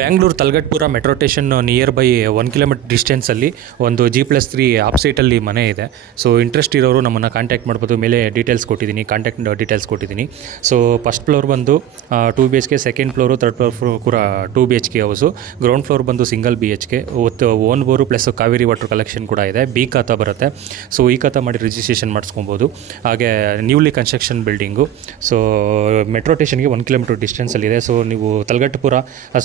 Bangalore Talaghattapura metro station near by 1 kilometre ಡಿಸ್ಟೆನ್ಸಲ್ಲಿ ಒಂದು G+3 ಆಪ್ಸೈಟಲ್ಲಿ ಮನೆ ಇದೆ. ಸೊ ಇಂಟ್ರೆಸ್ಟ್ ಇರೋರು ನಮ್ಮನ್ನು ಕಾಂಟ್ಯಾಕ್ಟ್ ಮಾಡ್ಬೋದು. ಮೇಲೆ ಡೀಟೇಲ್ಸ್ ಕೊಟ್ಟಿದ್ದೀನಿ, ಕಾಂಟ್ಯಾಕ್ಟ್ ಡೀಟೇಲ್ಸ್ ಕೊಟ್ಟಿದ್ದೀನಿ. ಸೊ ಫಸ್ಟ್ ಫ್ಲೋರ್ ಬಂದು 2 BHK, second floor, third floor ಕೂಡ 2 BHK ಹೌಸು. ಗ್ರೌಂಡ್ ಫ್ಲೋರ್ ಬಂದು single BHK own bore plus Kaveri water collection ಕೂಡ ಇದೆ. ಬಿ ಖಾತಾ ಬರುತ್ತೆ. ಸೊ ಈ ಖಾತಾ ಮಾಡಿ ರಿಜಿಸ್ಟ್ರೇಷನ್ ಮಾಡಿಸ್ಕೊಬೋದು. ಹಾಗೆ newly construction building. So metro ಸ್ಟೇಷನ್ಗೆ 1 ಕಿಲೋಮೀಟರ್ ಡಿಸ್ಟೆನ್ಸಲ್ಲಿದೆ. ಸೊ ನೀವು ತಲಗಟ್ಪುರ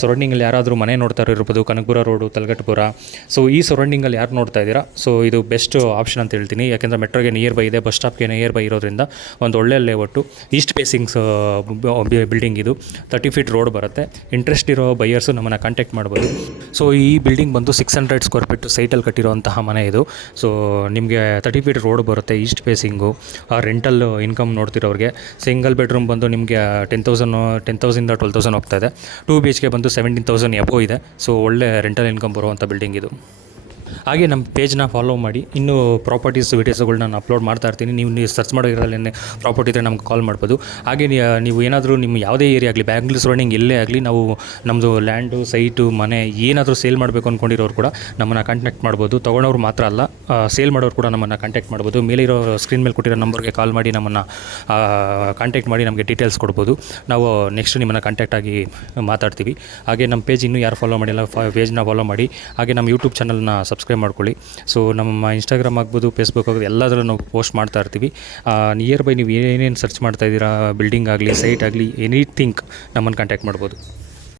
ಸರೌಂಡಿಂಗಲ್ಲಿ ಯಾರಾದರೂ ಮನೆ ನೋಡ್ತಾ ಇರ್ಬೋದು, ಕನಕಪುರ ರೋಡು, ತಲಗಟ್ಪುರ, ಸೊ ಈ ಸರೌಂಡಿಂಗಲ್ಲಿ ಯಾರು ನೋಡ್ತಾ ಇದ್ದೀರಾ, ಸೊ ಇದು ಬೆಸ್ಟ್ ಆಪ್ಷನ್ ಅಂತ ಹೇಳ್ತೀನಿ. ಯಾಕೆಂದರೆ ಮೆಟ್ರೋಗೆ ನಿಯರ್ ಬೈ ಇದೆ, ಬಸ್ ಸ್ಟಾಪ್ಗೆ ನಿಯರ್ ಬೈ ಇರೋದ್ರಿಂದ ಒಂದು ಒಳ್ಳೆ ಲೇಔಟು. ಈಸ್ಟ್ ಫೇಸಿಂಗ್ಸ್ ಬಿಲ್ಡಿಂಗ್ ಇದು. 30 ಫೀಟ್ ರೋಡ್ ಬರುತ್ತೆ. ಇಂಟ್ರೆಸ್ಟ್ ಇರೋ ಬೈಯರ್ಸು ನಮ್ಮನ್ನು ಕಾಂಟ್ಯಾಕ್ಟ್ ಮಾಡ್ಬೋದು. ಸೊ ಈ ಬಿಲ್ಡಿಂಗ್ ಬಂದು 600 ಸ್ಕ್ವೇರ್ ಫೀಟ್ ಸೈಟಲ್ಲಿ ಕಟ್ಟಿರೋಂತಹ ಮನೆ ಇದು. ಸೊ ನಿಮಗೆ 30 ಫೀಟ್ ರೋಡ್ ಬರುತ್ತೆ, ಈಸ್ಟ್ ಫೇಸಿಂಗು. ರೆಂಟಲ್ ಇನ್ಕಮ್ ನೋಡ್ತಿರೋರಿಗೆ ಸಿಂಗಲ್ ಬೆಡ್ರೂಮ್ ಬಂದು ನಿಮಗೆ 10,000ಇಂದ 12,000 ಹೋಗ್ತಾ ಇದೆ. 2 BHK ಬಂದು 17,000 ಎಬೋ ಇದೆ. ಸೊ ಒಳ್ಳೆ ರೆಂಟಲ್ ಇನ್ಕಮ್ ಬರುವಂಥ ಬಿಲ್ಡಿಂಗ್ ಇದು. ಹಾಗೆ ನಮ್ಮ ಪೇಜ್ನ ಫಾಲೋ ಮಾಡಿ. ಇನ್ನೂ ಪ್ರಾಪರ್ಟೀಸ್ ವೀಡಿಯೋಸ್ಗಳನ್ನ ನಾನು ಅಪ್ಲೋಡ್ ಮಾಡ್ತಾ ಇರ್ತೀನಿ. ನೀವು ಸರ್ಚ್ ಮಾಡೋದ್ರಲ್ಲೇ ಪ್ರಾಪರ್ಟಿ ಇದ್ದರೆ ನಮ್ಗೆ ಕಾಲ್ ಮಾಡ್ಬೋದು. ಹಾಗೆ ನೀವು ಏನಾದರೂ ನಿಮ್ಮ ಯಾವುದೇ ಏರಿಯಾ ಆಗಲಿ, ಬ್ಯಾಂಗ್ಳೂರ್ ಸರೌಂಡಿಂಗ್ ಎಲ್ಲೇ ಆಗಲಿ, ನಾವು ನಮ್ಮದು ಲ್ಯಾಂಡು, ಸೈಟು, ಮನೆ ಏನಾದರೂ ಸೇಲ್ ಮಾಡಬೇಕು ಅಂದ್ಕೊಂಡಿರೋರು ಕೂಡ ನಮ್ಮನ್ನು ಕಾಂಟ್ಯಾಕ್ಟ್ ಮಾಡ್ಬೋದು. ತೊಗೊಳೋರು ಮಾತ್ರ ಅಲ್ಲ, ಸೇಲ್ ಮಾಡೋರು ಕೂಡ ನಮ್ಮನ್ನು ಕಾಂಟ್ಯಾಕ್ಟ್ ಮಾಡ್ಬೋದು. ಮೇಲಿರೋ ಸ್ಕ್ರೀನ್ ಮೇಲೆ ಕೊಟ್ಟಿರೋ ನಂಬರ್ಗೆ ಕಾಲ್ ಮಾಡಿ ನಮ್ಮನ್ನು ಕಾಂಟ್ಯಾಕ್ಟ್ ಮಾಡಿ ನಮಗೆ ಡೀಟೇಲ್ಸ್ ಕೊಡ್ಬೋದು. ನಾವು ನೆಕ್ಸ್ಟ್ ನಿಮ್ಮನ್ನು ಕಾಂಟ್ಯಾಕ್ಟ್ ಆಗಿ ಮಾತಾಡ್ತೀವಿ. ಹಾಗೆ ನಮ್ಮ ಪೇಜ್ ಇನ್ನೂ ಯಾರು ಫಾಲೋ ಮಾಡಿಲ್ಲ, ಪೇಜ್ನ ಫಾಲೋ ಮಾಡಿ. ಹಾಗೆ ನಮ್ಮ ಯೂಟ್ಯೂಬ್ ಚಾನಲ್ನ ಸಬ್ಸ್ಕ್ರೈಬ್ ಮಾಡ್ಕೊಳ್ಳಿ. ಸೊ ನಮ್ಮ ಇನ್ಸ್ಟಾಗ್ರಾಮ್ ಆಗ್ಬೋದು, ಫೇಸ್ಬುಕ್ ಆಗ್ಬೋದು, ಎಲ್ಲದರಲ್ಲೂ ನಾವು ಪೋಸ್ಟ್ ಮಾಡ್ತಾ ಇರ್ತೀವಿ. ನಿಯರ್ ಬೈ ನೀವು ಏನೇನು ಸರ್ಚ್ ಮಾಡ್ತಾ ಇದ್ದೀರಾ, ಬಿಲ್ಡಿಂಗ್ ಆಗಲಿ, ಸೈಟ್ ಆಗಲಿ, ಎನಿಥಿಂಗ್ ನಮ್ಮನ್ನು ಕಾಂಟ್ಯಾಕ್ಟ್ ಮಾಡ್ಬೋದು.